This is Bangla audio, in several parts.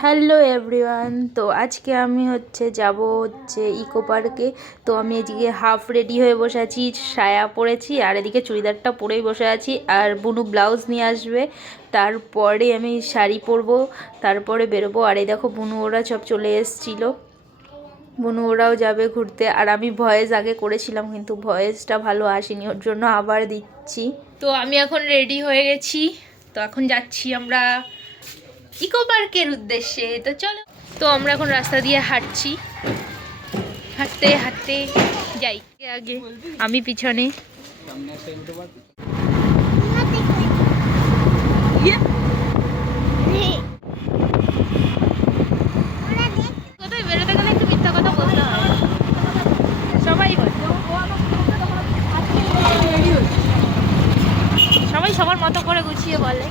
Hello everyone. তো আজকে আমি যাব ইকো পার্কে। তো আমি এদিকে হাফ রেডি হয়ে বসে আছি, সায়া পরেছি আর এদিকে চুড়িদারটা পরেই বসে আছি। আর বুনু ব্লাউজ নিয়ে আসবে, তারপরে আমি শাড়ি পরবো, তারপরে বেরোবো। আর এই দেখো বুনু ওরা সব চলে এসছিল, বুনু ওরাও যাবে ঘুরতে। আর আমি ভয়েস আগে করেছিলাম কিন্তু ভয়েসটা ভালো আসেনি, ওর জন্য আবার দিচ্ছি। তো আমি এখন রেডি হয়ে গেছি, তো এখন যাচ্ছি আমরা ইকো পার্কের উদ্দেশ্যে। তো চলো, তো আমরা এখন রাস্তা দিয়ে হাঁটছি, হাঁটতে হাঁটতে যাই। আগে আমি পিছনে। কোথায় বেরোতে গেলে একটু মিথ্যা কথা বলতে হবে, সবাই সবাই সবার মতো করে গুছিয়ে বলে।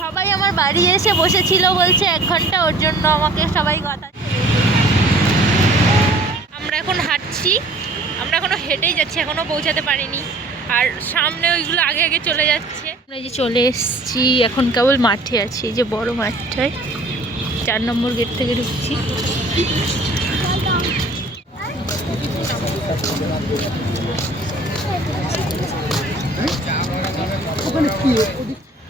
সবাই আমার বাড়ি এসে বসেছিল, বলছে 1 ঘন্টা, ওর জন্য আমাকে সবাই কথা। আমরা এখন হাঁটছি, আমরা এখনো হেঁটেই যাচ্ছি, এখনো পৌঁছাতে পারিনি। আর সামনে ওইগুলো আগে আগে চলে যাচ্ছে। আমরা এই যে চলে এসেছি, এখন কেবল মাঠে আছি, এই যে বড় মাঠটায় 4 নম্বর গেট থেকে ঢুকছি।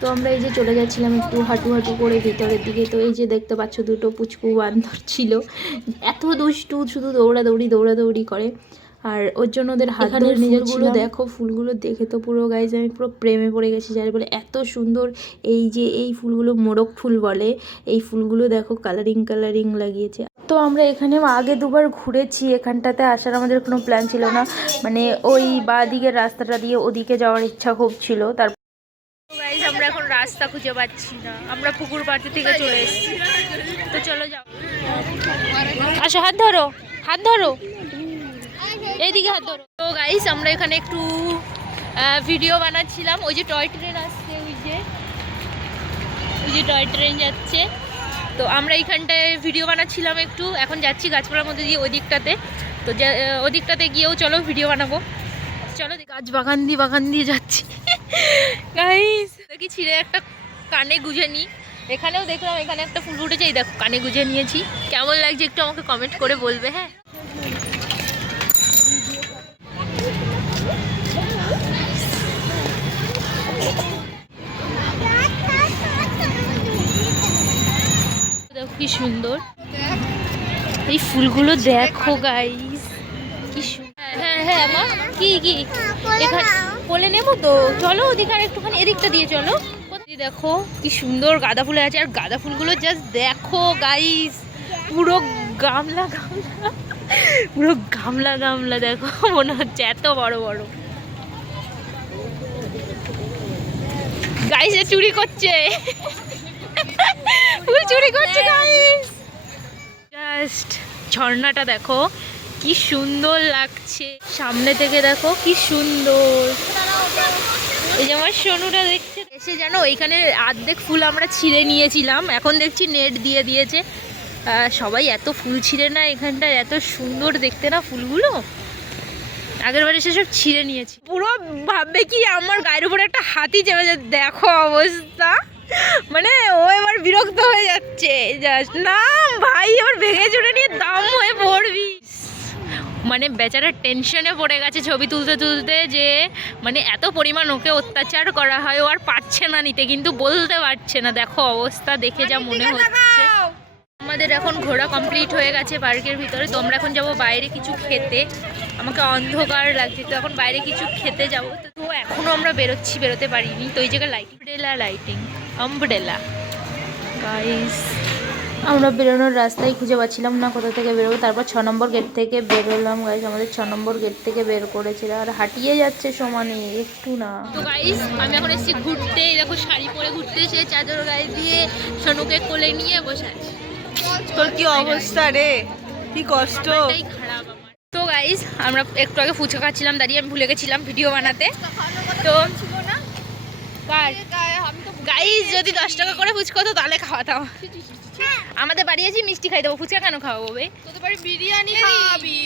তো আমরা এই যে চলে যাচ্ছিলাম একটু হাঁটু হাঁটু করে ভিতরের দিকে। তো এই যে দেখতে পাচ্ছ দুটো পুচকু বান্দর ছিল, এত দুষ্টু, শুধু দৌড়াদৌড়ি করে। আর ওর জন্য ওদের হাত ধরে নিজেরগুলো দেখো, ফুলগুলো দেখে তো পুরো গাইজ আমি পুরো প্রেমে পড়ে গেছি। যার বলে এত সুন্দর, এই যে এই ফুলগুলো মোরগ ফুল বলে, এই ফুলগুলো দেখো কালারিং লাগিয়েছে। তো আমরা এখানে আগে দুবার ঘুরেছি, এখানটাতে আসার আমাদের কোনো প্ল্যান ছিল না, মানে ওই বাঁ দিকের রাস্তাটা দিয়ে ওদিকে যাওয়ার ইচ্ছা খুব ছিল। তারপর গাইজ আমরা এখন রাস্তা খুঁজে পাচ্ছি না, আমরা পুকুর পাড়তে থেকে চলে এসেছি। তো চলো যাও, আসো, হাত ধরো এইদিকে হাত ধরো। তো গাইজ আমরা এখানে একটু ভিডিও বানাচ্ছিলাম। ওই যে টয় ট্রেন আসছে, ওই যে টয় ট্রেন যাচ্ছে, তো আমরা এইখানটায় ভিডিও বানাচ্ছিলাম একটু। এখন যাচ্ছি গাছপালার মধ্যে দিয়ে ওই দিকটাতে, তো ওদিকটাতে গিয়েও চলো ভিডিও বানাবো। চলো, গাছ বাগান দিয়ে যাচ্ছি গাইস। দেখি ছিঁড়ে একটা কানে গুঁজে নিই। এখানেও দেখলাম এখানে একটা ফুল উঠেছে, এই দেখো কানে গুঁজে নিয়েছি। কেমন লাগছে একটু আমাকে কমেন্ট করে বলবে। হ্যাঁ, দেখো কি সুন্দর এই ফুলগুলো, দেখো গাইস কি সুন্দর। হ্যাঁ মা, কি এখানে বলে নেবো তো, চলো ওদিকে আর একটুখানি এদিকটা দিয়ে চলো। দেখো কি সুন্দর গাঁদা ফুল আছে, আর গাঁদা ফুলগুলো জাস্ট দেখো গাইস, পুরো গামলা দেখো, মনে হচ্ছে এত বড় গাইস। চুরি করছে ফুল চুরি করছে গাইস। জাস্ট ঝর্ণাটা দেখো কি সুন্দর লাগছে, সামনে থেকে দেখো কি সুন্দর। এই যে আমার সোনুটা দেখছে, এসে জানো ওইখানে অর্ধেক ফুল আমরা ছিঁড়ে নিয়েছিলাম, এখন দেখছি নেট দিয়ে দিয়েছে। সবাই এত ফুল ছিঁড়ে না এখানটায়, এত সুন্দর দেখতে না ফুলগুলো। আগের বারে সেসব ছিঁড়ে নিয়েছি, পুরো ভাববে কি আমার গায়ের উপরে একটা হাতি চেপে যাচ্ছে। দেখো অবস্থা, মানে ও এবার বিরক্ত হয়ে যাচ্ছে। জাস্ট না ভাই, এবার ভেঙে চুড়ে নিয়ে দাম হয়ে পড়বি। মানে বেচারা টেনশনে পড়ে গেছে ছবি তুলতে যে মানে এত পরিমাণ ওকে অত্যাচার করা হয়, ও আর পারছে না নিতে, কিন্তু বলতে পারছে না। দেখো অবস্থা দেখে যা মনে হচ্ছে। আমাদের এখন ঘোরা কমপ্লিট হয়ে গেছে পার্কের ভিতরে। তো আমরা এখন যাবো বাইরে কিছু খেতে, আমাকে অন্ধকার লাগছে, তো এখন বাইরে কিছু খেতে যাবো। তো এখনও আমরা বেরোতে পারিনি। তো এই জায়গায় লাইটিং আমব্রেলা গাইস। আমরা বেরোনোর রাস্তায় খুঁজে পাচ্ছিলাম না কোথা থেকে বেরোবো, তারপর 6 নম্বর গেট থেকে বেরোলাম গাইস। আমাদের 6 নম্বর গেট থেকে বের করেছিল, আর হাঁটিয়ে যাচ্ছে সমানে, একটু না। তো গাইস আমি এখন এসেছি ঘুরতে, দেখো শাড়ি পরে ঘুরতে এসে চাদর গায়ে দিয়ে সোনুকে কোলে নিয়ে বসে আছি। তোর কি অবস্থা রে, কি কষ্ট। খারাপ আমার। তো গাইস আমরা একটু আগে ফুচকা খাচ্ছিলাম দাঁড়িয়ে, আমি ভুলে গেছিলাম ভিডিও বানাতে। তো গাইস যদি 10 টাকা করে ফুচকা হতো তাহলে খাওয়াতাম। আমাদের বাড়ি আছি, মিষ্টি খাই দেবো, ফুচকা কেন খাওয়াবো? তোদের বাড়ি বিরিয়ানি খাওয়াবি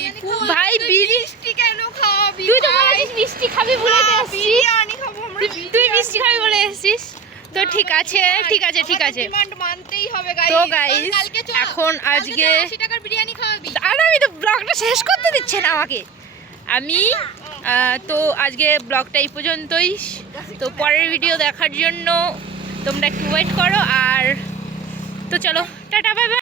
ভাই, মিষ্টি কেন খাওয়াবি? তুই তো বলেছিস মিষ্টি খাবি বলে এসেছিস, বিরিয়ানি খাবো আমরা। তুই মিষ্টি খাবি বলে এসেছিস, তো ঠিক আছে ঠিক আছে ঠিক আছে ডিমান্ড মানতেই হবে তো গাইস এখন আজকে 80 টাকার বিরিয়ানি খাওয়াবি আর আমি তো ব্লগটা শেষ করতে দিচ্ছে না আমাকে আমি তো আজকে ব্লগটা এই পর্যন্তই তো পরের ভিডিও দেখার জন্য তোমরা একটু ওয়েট করো আর তো চলো টাটা বাই বাই